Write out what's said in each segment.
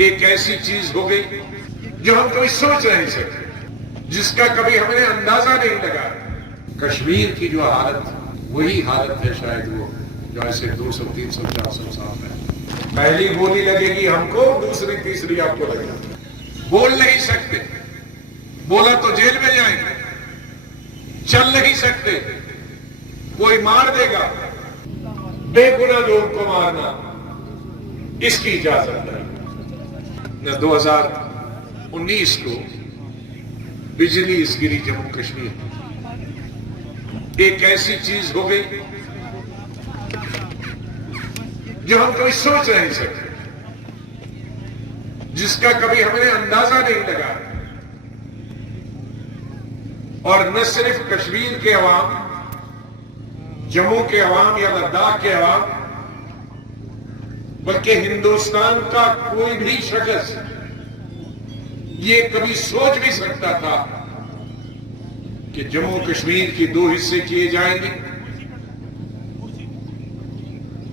ایک ایسی چیز ہو گئی جو ہم کبھی سوچ نہیں سکتے، جس کا کبھی ہم نے اندازہ نہیں لگا۔ کشمیر کی جو حالت وہی حالت ہے شاید وہ جو ایسے 200 300 400 سال ہے۔ پہلی گولی لگے گی ہم کو، دوسری تیسری آپ کو لگے گی۔ بول نہیں سکتے، بولا تو جیل میں جائیں گے، چل نہیں سکتے، کوئی مار دے گا، بے گناہ لوگ کو مارنا اس کی اجازت نہیں۔ 2019 کو بجلی اس گری جموں کشمیر، ایک ایسی چیز ہو گئی جو ہم کبھی سوچ نہیں سکتے، جس کا کبھی ہم نے اندازہ نہیں لگا۔ اور نہ صرف کشمیر کے عوام، جموں کے عوام یا لداخ کے عوام، بلکہ ہندوستان کا کوئی بھی شخص یہ کبھی سوچ بھی سکتا تھا کہ جموں کشمیر کی 2 حصے کیے جائیں گے،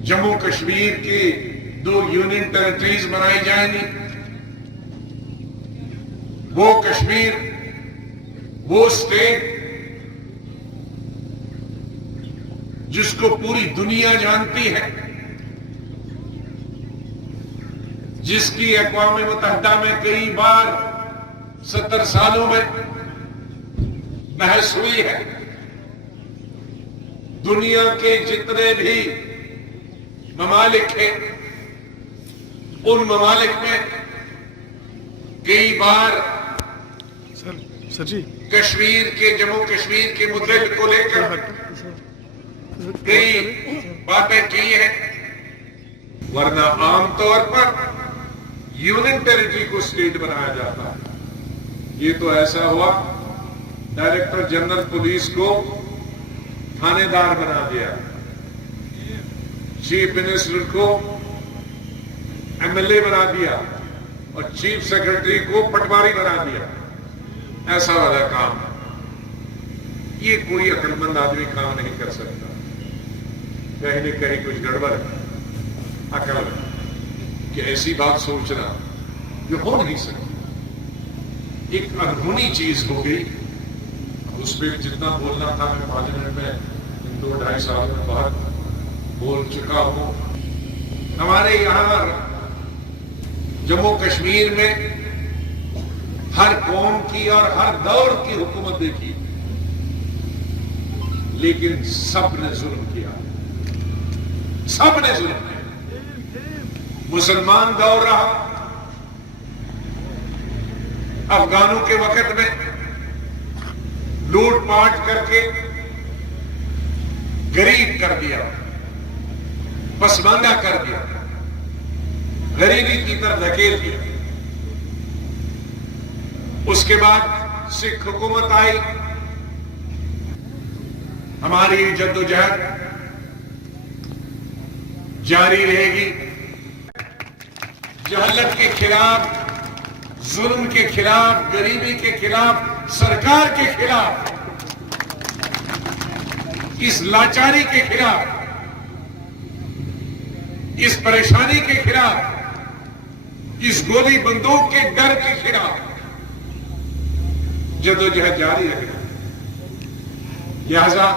جموں کشمیر کی 2 یونین ٹیریٹریز بنائی جائیں گی، وہ کشمیر، وہ اسٹیٹ جس کو پوری دنیا جانتی ہے، جس کی اقوام متحدہ میں کئی بار 70 سالوں میں بحث ہوئی ہے، دنیا کے جتنے بھی ممالک ہیں ان ممالک میں کئی بار کشمیر کے، جموں کشمیر کے مدعے کو لے کر کئی باتیں کی ہیں، ورنہ عام طور پر یونین ٹیریٹری کو اسٹیٹ بنایا جاتا ہے۔ یہ تو ایسا ہوا ڈائریکٹر جنرل پولیس کو تھانے دار بنا دیا، چیف منسٹر کو MLA بنا دیا اور چیف سیکرٹری کو پٹواری بنا دیا۔ ایسا والا کام یہ کوئی عقل مند آدمی کام نہیں کر سکتا، کہیں نہ کہیں کچھ گڑبڑ ہے۔ عقل کہ ایسی بات سوچنا جو ہو نہیں سکتی، ایک انہونی چیز ہو گئی۔ اس پہ جتنا بولنا تھا میں پارلیمنٹ میں ان 2-2.5 سال میں بہت بول چکا ہوں۔ ہمارے یہاں جموں کشمیر میں ہر قوم کی اور ہر دور کی حکومت دیکھی، لیکن سب نے ظلم کیا، سب نے ظلم کیا۔ مسلمان دور رہا، افغانوں کے وقت میں لوٹ پاٹ کر کے غریب کر دیا، پسماندہ کر دیا، غریبی کی طرف دھکیل دیا۔ اس کے بعد سکھ حکومت آئی، ہماری جدوجہد جاری رہے گی، جہالت کے خلاف، ظلم کے خلاف، غریبی کے خلاف، سرکار کے خلاف، اس لاچاری کے خلاف، اس پریشانی کے خلاف، اس گولی بندوق کے ڈر کے خلاف جدوجہد جاری رہے گی۔ لہذا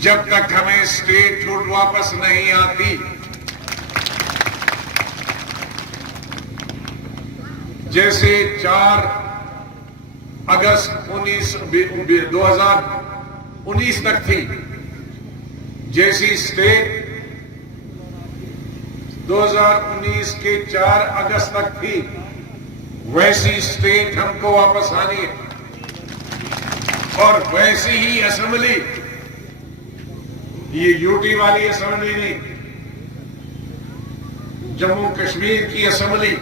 جب تک ہمیں اسٹیٹ ہوڈ واپس نہیں آتی، جیسے 4 اگست 2019 تک تھی، جیسی اسٹیٹ 2019 کے 4 اگست تک تھی، ویسی اسٹیٹ ہم کو واپس آنی ہے، اور ویسی ہی اسمبلی، یہ یوٹی والی اسمبلی نہیں، جموں کشمیر کی اسمبلی،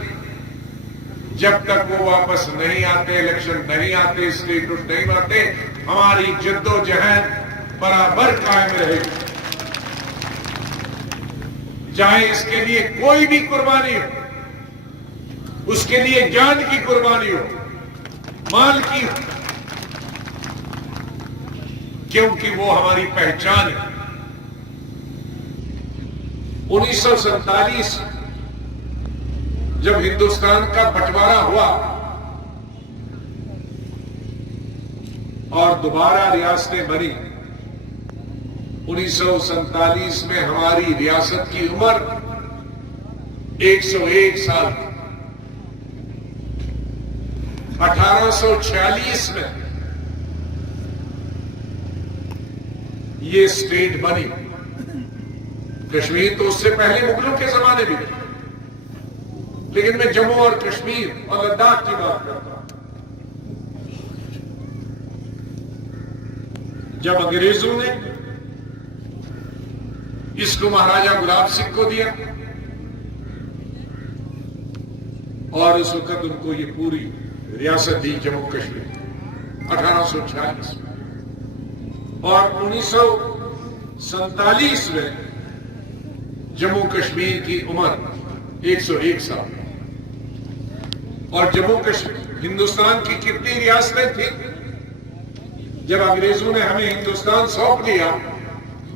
جب تک وہ واپس نہیں آتے، الیکشن نہیں آتے، اسٹیٹس نہیں آتے، ہماری جدوجہد برابر قائم رہے گی، چاہے اس کے لیے کوئی بھی قربانی ہو، اس کے لیے جان کی قربانی ہو، مال کی ہو، کیونکہ وہ ہماری پہچان ہے۔ 1947 جب ہندوستان کا بٹوارا ہوا اور دوبارہ ریاستیں بنی 1947 میں ہماری ریاست کی عمر 101 سال کی. 1846 میں یہ اسٹیٹ بنی. کشمیر تو اس سے پہلے مغلوں کے زمانے بھی تھی, لیکن میں جموں اور کشمیر اور لداخ کی بات کرتا ہوں. جب انگریزوں نے اس کو مہاراجہ گلاب سنگھ کو دیا اور اس وقت ان کو یہ پوری ریاست دی جموں کشمیر 1846 میں, اور 1947 میں جموں کشمیر کی عمر 101 سال. اور جموں کشمیر ہندوستان کی کتنی ریاستیں تھیں؟ جب انگریزوں نے ہمیں ہندوستان سونپ دیا,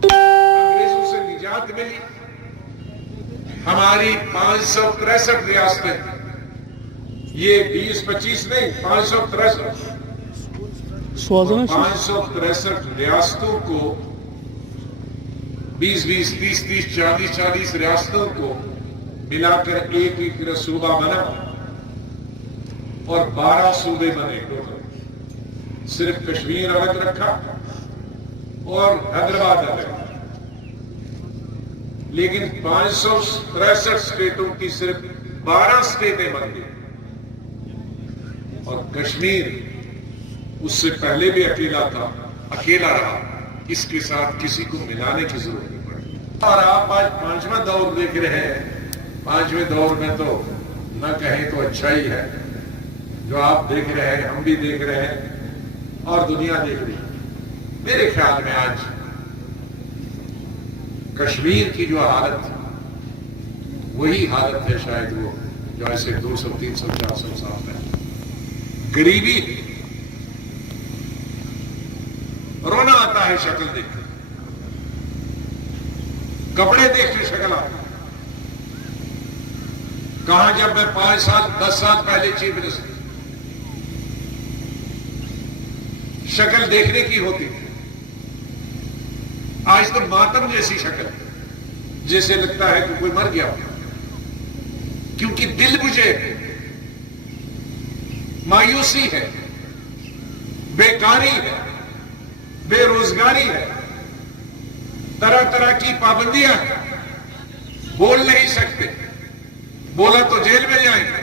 انگریزوں سے نجات ملی, ہماری 563 ریاستیں, یہ 20-25 نہیں, 563. 563 ریاستوں کو 20-20, 30-30, 40-40 ریاستوں کو ملا کر ایک صوبہ بنا اور 12 صوبے بنے. صرف کشمیر الگ رکھا اور حیدرآباد الگ, لیکن 563 اسٹیٹوں کی صرف 12 اسٹیٹیں بن گئی, اور کشمیر اس سے پہلے بھی اکیلا تھا, اکیلا رہا, اس کے ساتھ کسی کو ملانے کی ضرورت نہیں پڑی. اور آپ آج 5واں دور دیکھ رہے ہیں. 5ویں دور میں تو نہ کہیں تو اچھا ہی ہے, جو آپ دیکھ رہے ہیں, ہم بھی دیکھ رہے ہیں, اور دنیا دیکھ رہی ہے. میرے خیال میں آج کشمیر کی جو حالت وہی حالت ہے شاید وہ جو ایسے 200, 300, 400 سال پہلے. غریبی, رونا آتا ہے شکل دیکھ کے, کپڑے دیکھ کے شکل آتا ہے. کہاں جب میں 5 سال 10 سال پہلے چیف منسٹر, شکل دیکھنے کی ہوتی تھی, آج تو ماتم جیسی شکل, جیسے لگتا ہے کہ کوئی مر گیا, کیونکہ دل مجھے مایوسی ہے, بیکاری ہے, بے روزگاری ہے, طرح طرح کی پابندیاں ہیں, بول نہیں سکتے, بولا تو جیل میں جائیں گے,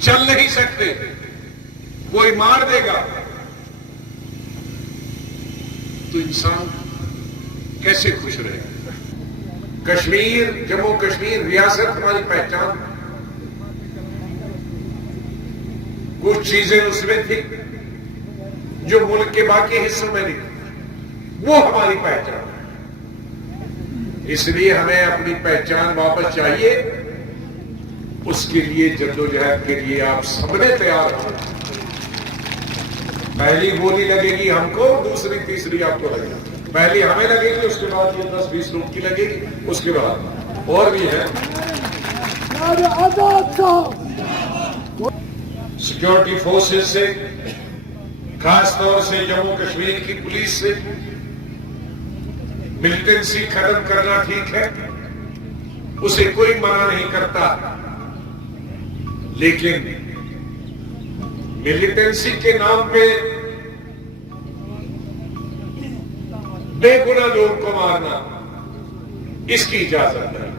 چل نہیں سکتے, کوئی مار دے گا. تو انسان کیسے خوش رہے گا؟ کشمیر, جموں کشمیر ریاست ہماری پہچان, کچھ چیزیں اس میں تھی جو ملک کے باقی حصوں میں نہیں, وہ ہماری پہچان ہے. اس لیے ہمیں اپنی پہچان واپس چاہیے. اس کے لیے جدوجہد کے لیے آپ سب نے تیار ہو. پہلی گولی لگے گی ہم کو, دوسری تیسری آپ کو لگے گی. پہلی ہمیں لگے گی, اس کے بعد یہ 10-20 لوگ کی لگے گی, اس کے بعد اور بھی ہے. سیکورٹی فورسز سے, خاص طور سے جموں کشمیر کی پولیس سے ملیٹنسی ختم کرنا ٹھیک ہے, اسے کوئی منع نہیں کرتا, لیکن ملیٹنسی کے نام پہ بے گناہ لوگ کو مارنا, اس کی اجازت نہیں.